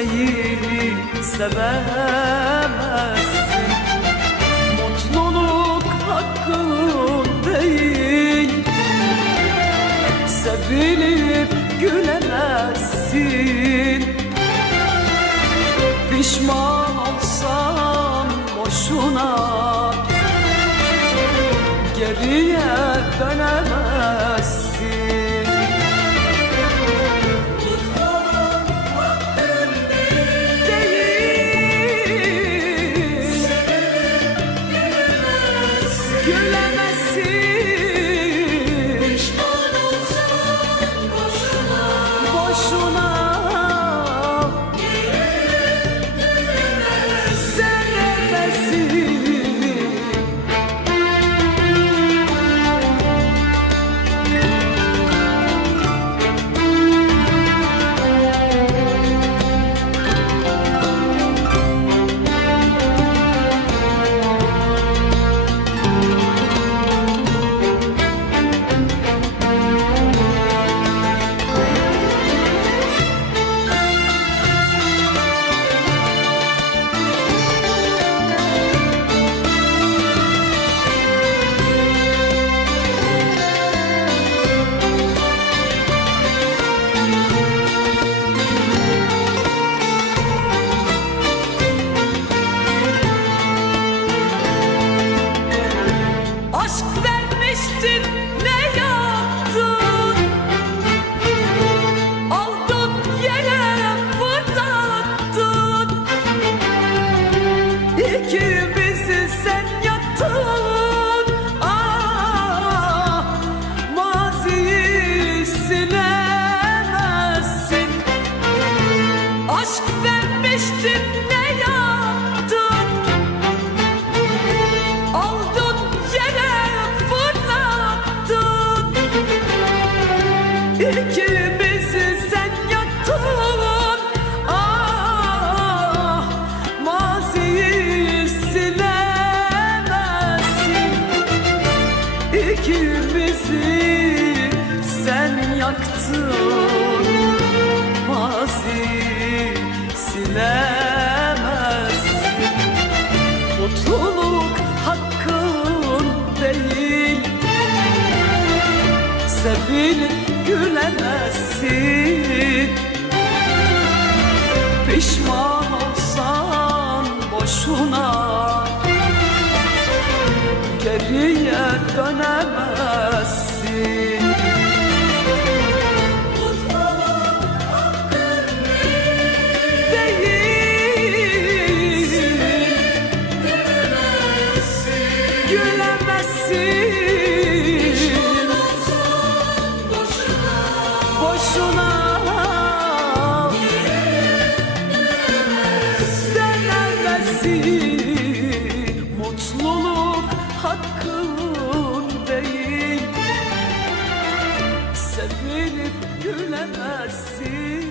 kimseyi sevemezsin. Mutluluk hakkın değil. Sevilip gülemezsin. Pişman olsan boşuna Geriye dönemezsin vermiştin ne yaptın? Aldın yere fırlattın. İkimizi sen yaktın. Ah maziyi silemezsin. İkimizi sen yaktın. Maziyi Sevilip gülemezsin. Pişman olsan boşuna Geriye dönemezsin Mutluluk hakkın değil? Sevilip gülemezsin